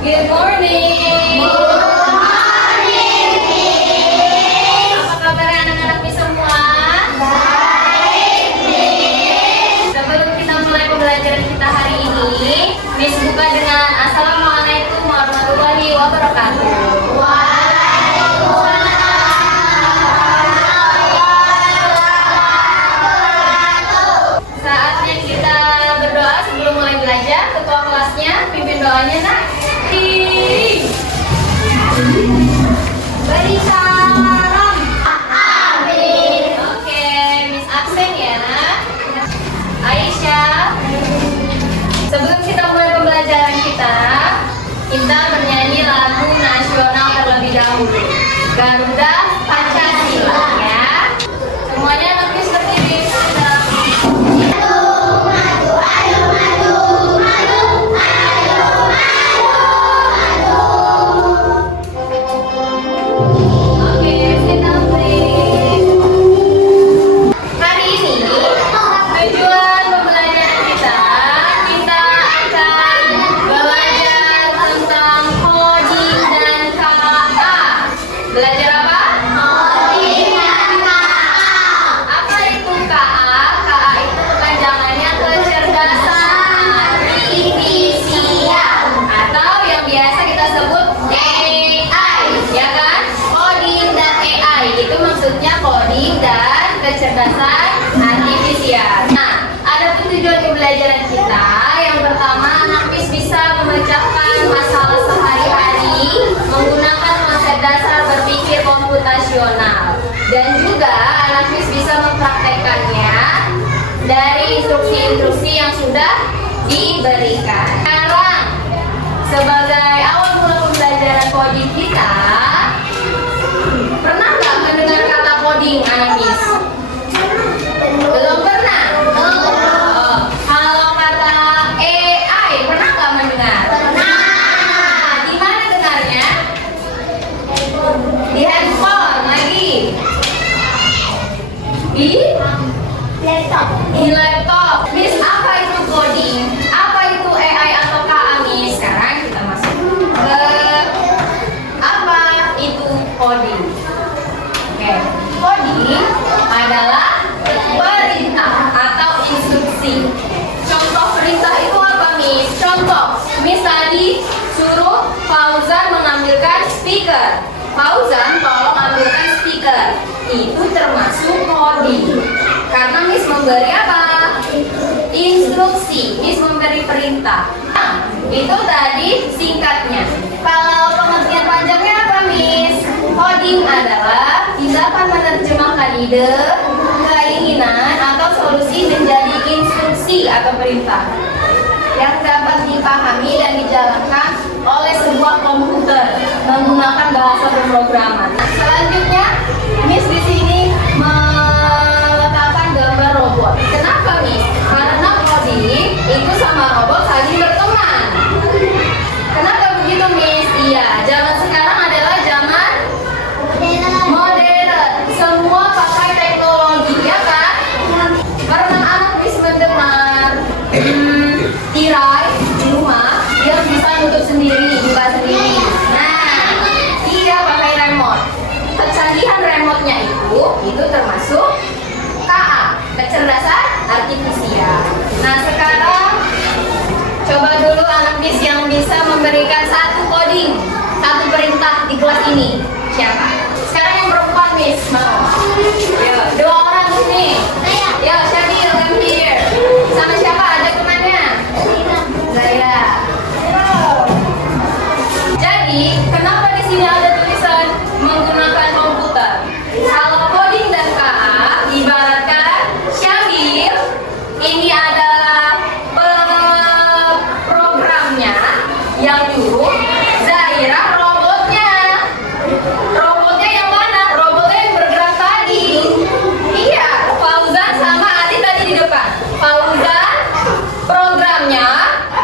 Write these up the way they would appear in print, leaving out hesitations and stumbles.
Good morning. Apa kabar anak-anak Miss semua? Sebelum kita mulai pembelajaran kita hari ini, Miss buka dengan Assalamualaikum warahmatullahi wabarakatuh. Saatnya kita berdoa sebelum mulai belajar. Ketua kelasnya pimpin doanya, nak. Beri salam. Amin. Oke, Miss absen ya. Aisyah. Sebelum kita mulai pembelajaran kita bernyanyi lagu nasional terlebih dahulu. Garuda Pancasila ya. Semuanya nanti seperti ini. Belajar apa? Coding dan KA. Apa itu KA? KA itu kepanjangannya kecerdasan artifisial atau yang biasa kita sebut AI, ya kan? Coding dan AI itu maksudnya coding dan kecerdasan artifisial. Nah, ada tujuan pembelajaran kita. Yang pertama, anak Miss bisa memecahkan masalah sehari-hari menggunakan konsep dasar berpikir komputasional, dan juga anak Miss bisa mempraktekkannya dari instruksi-instruksi yang sudah diberikan. Sekarang, sebagai awal mula pembelajaran coding kita, pernah nggak mendengar kata coding, anak Miss? Belum pernah? Kalau kata AI, pernah nggak mendengar? Di mana dengarnya? Di handphone lagi. Di laptop. Di laptop. Miss, apa itu coding? Apa itu AI atau KA, Miss? Sekarang kita masuk ke apa itu coding. Oke, coding adalah perintah atau instruksi. Contoh perintah itu apa, Miss? Contoh, Miss tadi suruh Fauzan mengambilkan speaker. Fauzan, tolong ambilkan speaker. Itu termasuk coding. Karena Miss memberi apa? Instruksi. Miss memberi perintah. Nah, itu tadi singkatnya. Kalau pengertian panjangnya apa, Miss? Coding adalah tindakan menerjemahkan ide, keinginan, atau solusi menjadi instruksi atau perintah yang dapat dipahami dan dijalankan oleh sebuah komputer menggunakan bahasa pemrograman. Selanjutnya, Miss di sini meletakkan gambar robot. Kenapa, Miss? Karena coding itu sama robot saling berteman. Kenapa begitu, Miss? Iya, zaman sekarang adalah zaman modern. Semua pakai teknologi, ya kan? Pernah anak Miss mendengar tirai di rumah yang bisa nutup sendiri, buka sendiri. Nah, dia pakai remote. Kecanggihan remote-nya itu termasuk KA, kecerdasan artifisial. Nah, sekarang coba dulu anak Miss yang bisa memberikan satu coding, satu perintah di kelas ini. Siapa? Sekarang yang perempuan, Miss mau. Yo, dua orang nih. Yo, Syamil, come here. Sama siapa? Ada temannya? Zaya. Jadi, kenapa di sini ada tulisan menggunakan komputer? Kalau coding dan KA ibaratkan Syamil ini adalah programnya yang nyuruh, Zaira robotnya. Robotnya yang mana? Robotnya yang bergerak tadi. Iya, Fauzan sama Adi tadi di depan. Fauzan programnya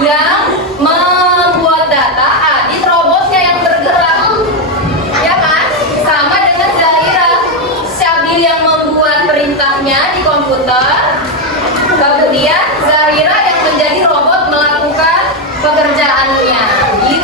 yang membuat data, Adi robotnya yang bergerak. Ya kan? Sama dengan Zaira, Syabil yang membuat perintahnya di komputer. Kemudian Zaira yang menjadi robot melakukan pekerjaannya. Gitu.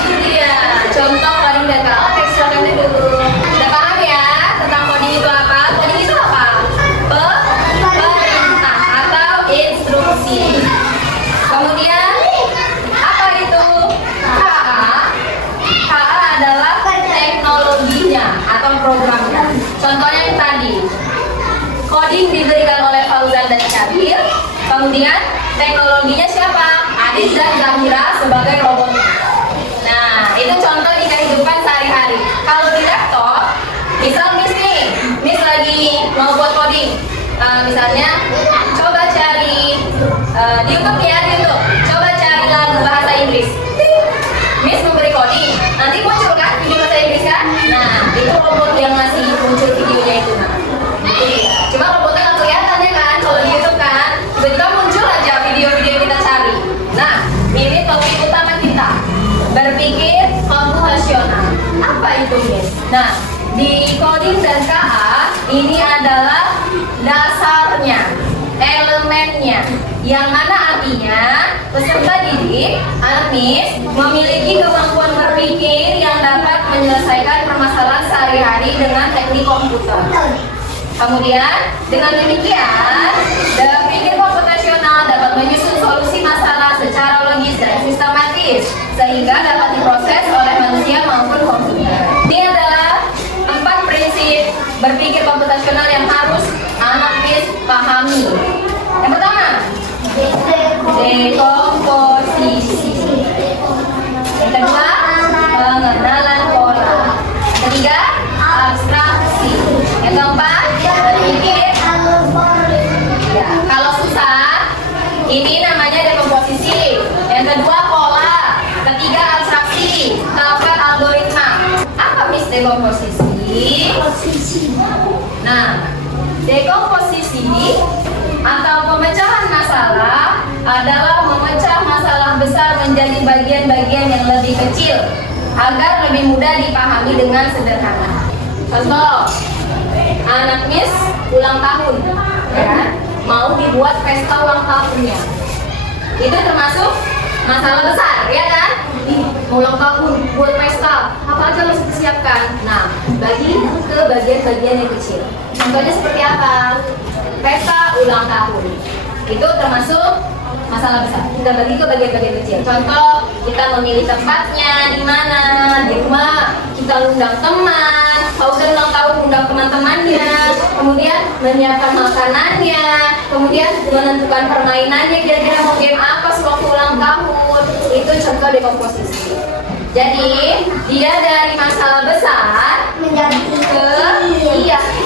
teknologinya siapa? Adis dan Zahira sebagai robotnya. Nah, itu contoh di kehidupan sehari-hari. Kalau di laptop, misal Miss lagi mau buat coding. Misalnya, coba cari di YouTube ya, di YouTube. Coba cari lagu bahasa Inggris. Miss memberi coding, nanti muncul kan video bahasa Inggris kan? Nah, itu robot yang ngasih muncul videonya itu. Nah, cuma robotnya nggak kelihatan ya kan? Kalau di YouTube kan, tiba-tiba muncul aja video-video yang kita cari. Nah, ini topik utama kita, berpikir komputasional. Apa itu, Miss? Nah, di coding dan KA ini adalah dasarnya, elemennya, yang mana artinya peserta didik, anak Miss, memiliki kemampuan berpikir yang dapat menyelesaikan permasalahan sehari-hari dengan teknik komputer. Kemudian, dengan demikian, berpikir komputasional dapat menyusun solusi masalah secara logis dan sistematis, sehingga dapat diproses oleh manusia maupun komputer. Ini adalah 4 prinsip berpikir komputasional yang harus anak Miss pahami. Yang pertama, dekomposisi. Yang kedua, pengenalan pola. Yang ketiga, abstraksi. Yang keempat, berpikir. Ya, kalau susah, ini namanya dekomposisi. Yang kedua, pola. Ketiga, abstraksi. Keempat, algoritma. Apa Miss dekomposisi? Nah, dekomposisi atau pemecahan masalah adalah memecah masalah besar menjadi bagian-bagian yang lebih kecil agar lebih mudah dipahami dengan sederhana. Contoh, anak Miss ulang tahun, ya, mau dibuat pesta ulang tahunnya. Itu termasuk masalah besar, ya kan? Ulang tahun, buat pesta, apa aja harus disiapkan? Nah, bagi ke bagian-bagian yang kecil. Contohnya seperti apa? Pesta ulang tahun. Itu termasuk masalah besar. Kita bagi ke bagian-bagian kecil. Contoh, kita memilih tempatnya di mana, di rumah. Kita undang teman, pausan ulang tahun undang teman-temannya. Kemudian menyiapkan makanannya. Kemudian menentukan permainannya. Kira-kira mau game apa sewaktu ulang tahun. Itu contoh dekomposisi. Jadi dia dari masalah besar menjadi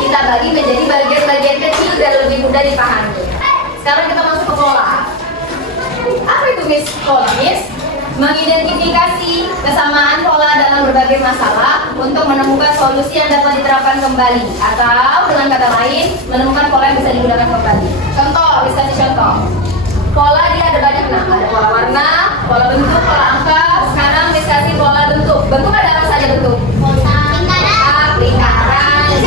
kita bagi menjadi bagian-bagian kecil dan lebih mudah dipahami. Sekarang kita masuk ke pola. Apa itu Miss? Pola, Miss mengidentifikasi kesamaan pola dalam berbagai masalah untuk menemukan solusi yang dapat diterapkan kembali, atau dengan kata lain menemukan pola yang bisa digunakan kembali. Contoh, Miss kasih contoh. Pola dia ada banyak, nah ada pola warna, pola bentuk, pola angka. Sekarang Miss kasih pola bentuk. Bentuk ada apa saja bentuk? Lingkaran,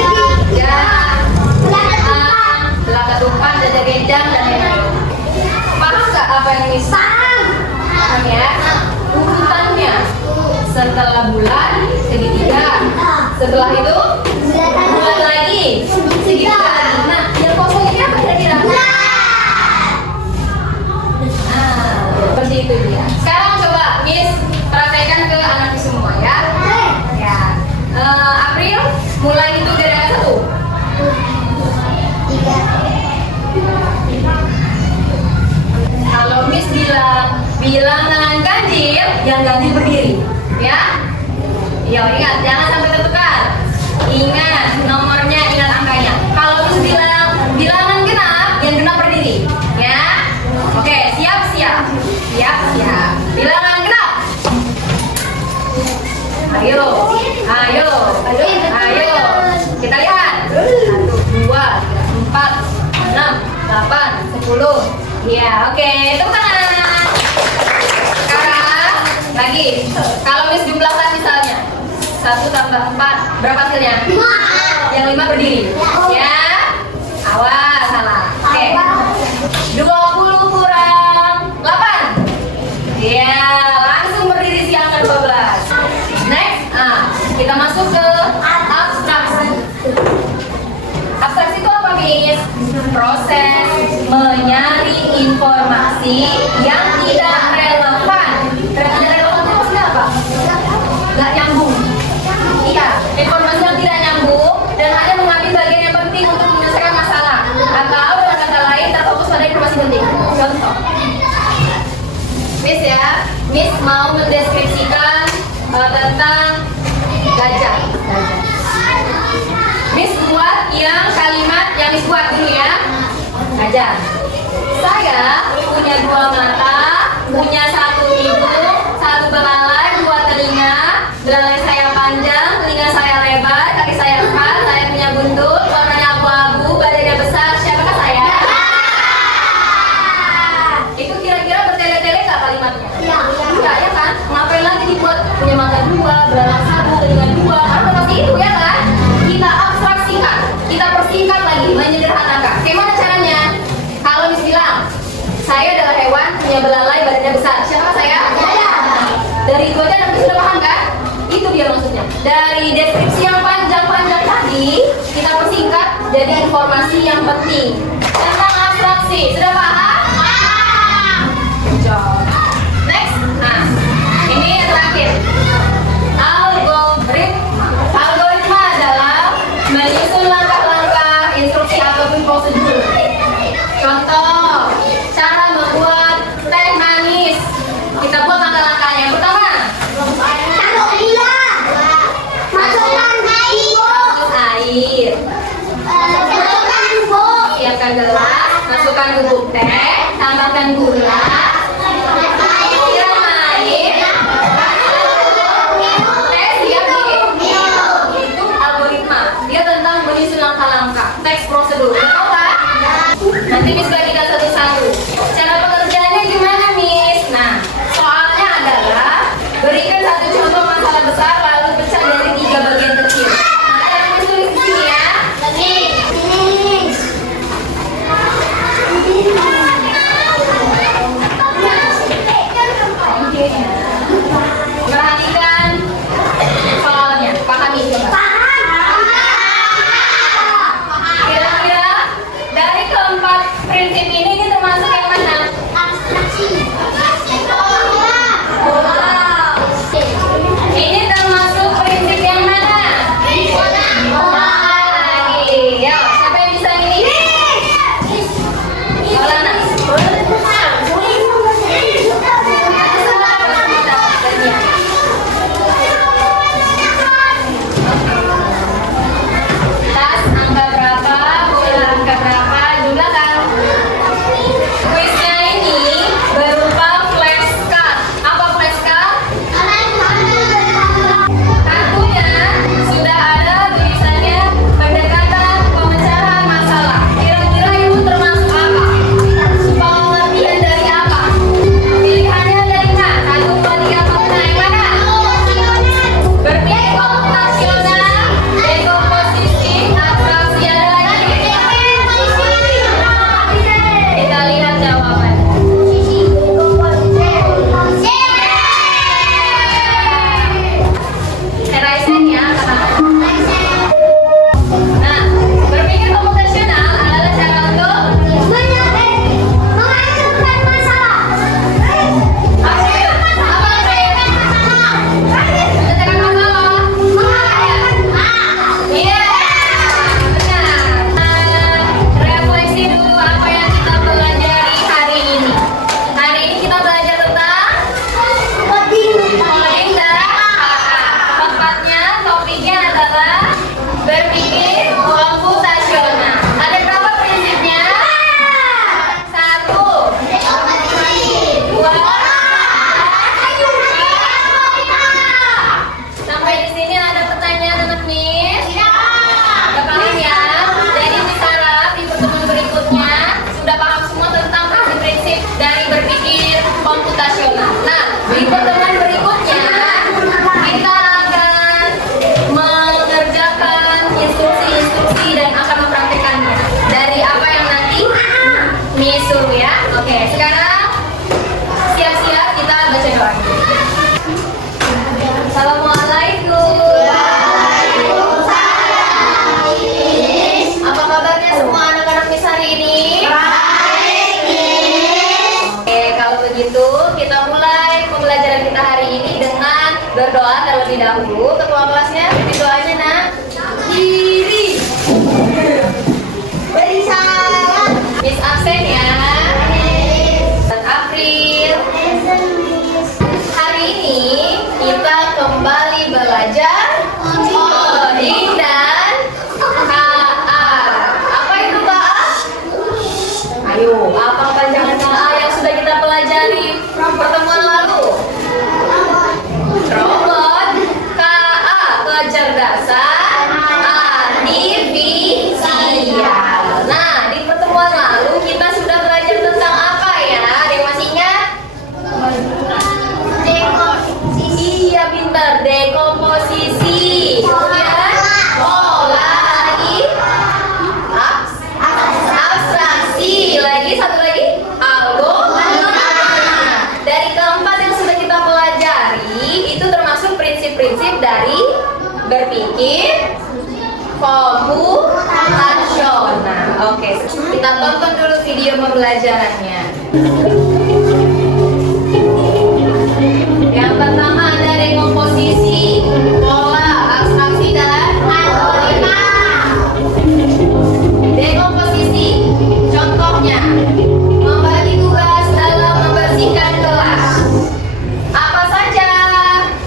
belah ketupat, jajak-jajak, dan lain-lain. Paham nggak apa yang Miss? Paham ya? Urutannya setelah bulan segitiga, setelah itu bulan lagi segitiga. Nah, yang kosong ini apa kira-kira? Seperti itu dia. Sekarang coba Miss praktekkan ke anak semua ya. Ya. April mulai hitung dari angka 1. 3. Kalau Miss bilang bilangan ganjil, yang ganjil berdiri, ya. Ya ingat, jangan sampai tertukar. Ingat nomornya, ingat angkanya. Kalau Miss bilang bilangan genap, yang genap berdiri, ya. Oke, siap. Bilangan genap. Ayo. Kita lihat. 1, 2, 3, 4, 6, 8, 10. Ya, oke. Tepuk tangan. Sekarang lagi. Kalau Miss jumlahkan misalnya 1 tambah 4, berapa hasilnya? 5. Yang 5 berdiri. Ya. Awas, salah. Oke. 20 kurang 8. Ya, langsung berdiri si angka 12. Next, kita masuk ke abstraksi. Abstraksi itu apa, Miss? Proses mencari informasi yang tidak relevan. Tidak relevan itu maksudnya apa? Nggak nyambung. Iya, informasi yang tidak nyambung dan hanya mengambil bagian yang penting untuk menyelesaikan masalah. Atau dengan kata lain terfokus pada informasi penting. Contoh, Miss ya, Miss mau mendeskripsikan tentang gajah. Miss buat yang kalimat yang Miss buat dulu ya. Gajah. Saya punya 2 mata, punya 1 hidung, 1 belalai, 2 telinga. Belalai saya panjang, telinga saya lebar, kaki saya 4, saya punya buntut, warnanya abu-abu, badannya besar. Siapakah saya? Itu kira-kira bertele-tele nggak kalimatnya? Iya. Enggak ya kan? Ngapain lagi dibuat punya mata 2, belalai 1, telinga 2? Karena pasti itu ya kan? Kita abstraksikan, kita persingkat lagi, menyederhanakan. Gimana caranya? Kalau Miss bilang, saya adalah hewan punya belalai, badannya besar. Siapa saya? Saya. Dari itu aja nanti sudah paham kan? Itu dia maksudnya. Dari deskripsi yang panjang-panjang tadi, kita persingkat jadi informasi yang penting tentang abstraksi. Sudah paham? Paham. Good job. Next. Nah, ini yang terakhir. Algoritma adalah menyusun langkah-langkah, instruksi ataupun prosedur. Contoh, cara membuat teh manis. Kita buat langkah-langkahnya. Yang pertama, taruh gula, masukkan air, masukkan bubuk, siapkan gelas, masukkan bubuk teh, tambahkan gula, siram air, teh siap diminum. Itu algoritma. Dia tentang menyusun langkah-langkah, teks prosedur. Tahu kan? Nanti Miss bagikan satu-satu. Cara pengerjaannya gimana, Miss? Nah, soalnya adalah berikan 1 contoh masalah besar lalu pecah dari 3 bagian kecil. Nah, yang Miss tulis di sini ya. Perhatikan soalnya, pahami coba. Kira-kira dari keempat prinsip ini termasuk yang mana? Ini termasuk prinsip yang mana? Lagi. Ya, siapa yang bisa ini? Maulana. Tas angka berapa? Bola angka berapa? Jumlahkan. Kuisnya ini berupa flashcard. Apa flashcard? Kartunya sudah ada tulisannya pendekatan pemecahan masalah. Kira-kira itu termasuk apa? Pengertian dari apa? Pilihannya dari mana? 1, 2, 3, 4, nah yang mana? Berpikir komputasional, dekomposisi, abstraksi, ada lagi? Kita lihat jawaban. Horizon ya, nah, berpikir komputasional adalah cara untuk mengajukan masalah. menyelesaikan masalah. Iya, benar. Refleksi dulu apa yang kita pelajari hari ini. Hari ini kita belajar tentang coding dan tempatnya, topiknya adalah berpikir komputasional. Ada berapa prinsipnya? 1, 2, sampai di sini ada pertanyaan untuk Miss? Kembali ya. Jadi Miss harap di pertemuan berikutnya sudah paham semua tentang prinsip dari berpikir komputasional. Nah, di pertemuan berikutnya kita akan mengerjakan instruksi-instruksi dan akan mempraktekannya dari apa yang nanti Miss suruh ya. Oke, sekarang siap-siap kita baca doa. Assalamualaikum. Apa kabarnya semua anak-anak Miss hari ini? Oke, kalau begitu kita mulai pembelajaran kita hari ini dengan berdoa terlebih dahulu. Ketua kelasnya, pimpin doanya nak. Diri. Beri salam. Miss absen ya. Dan April. belajar coding dan KA. Apa itu KA? Ayo, apa panjangan KA yang sudah kita pelajari pertemuan lalu? Robot, KA, kecerdasan artifisial. Nah, di pertemuan lalu kita sudah belajar tentang apa ya? Ada yang masih ingat? Iya, pintar. Dekomposisi. Kemudian abstraksi. Lagi satu lagi dari keempat yang sudah kita pelajari itu termasuk prinsip-prinsip dari berpikir komputasional. Oke, kita tonton dulu video pembelajarannya. Yang pertama ada dekomposisi, pola, abstraksi, dan algoritma. Dekomposisi, contohnya membagi tugas dalam membersihkan kelas. Apa saja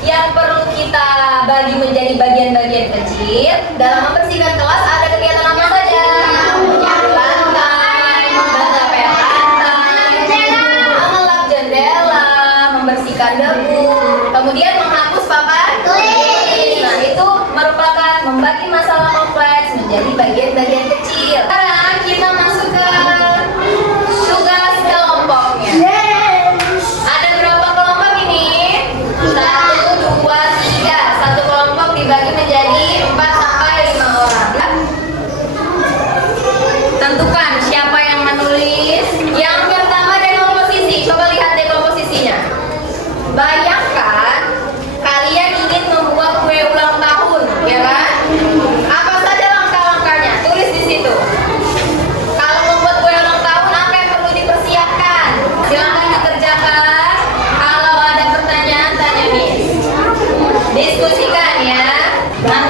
yang perlu kita bagi menjadi bagian-bagian kecil? Dalam membersihkan kelas ada kegiatan apa saja? Menyapu lantai, mengepel lantai, mengelap jendela, membersihkan debu, kemudian menghapus papan tulis. Nah, itu merupakan membagi masalah kompleks menjadi bagian-bagian kecil. Sekarang kita masuk ke tugas kelompoknya. Ada berapa kelompok ini? 1, 2, 3. Satu kelompok dibagi menjadi 4 sampai 5 orang. Tentukan siapa yang menulis. Yang pertama dekomposisi. Coba lihat dekomposisinya. Bayangkan kalian ingin membuat kue ulang tahun, ya kan? Apa saja langkah-langkahnya? Tulis di situ. Kalau membuat kue ulang tahun, apa yang perlu dipersiapkan? Silakan dikerjakan. Kalau ada pertanyaan, tanya Miss. Diskusikan ya. Nanti